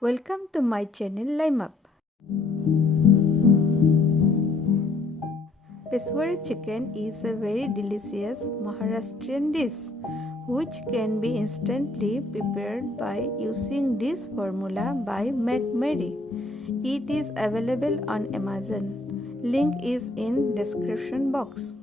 Welcome to my channel Lime Up. Peshawari chicken is a very delicious Maharashtrian dish which can be instantly prepared by using this formula by McMary. It is available on Amazon. Link is in description box.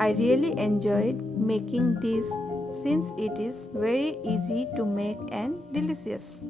I really enjoyed making this since it is very easy to make and delicious.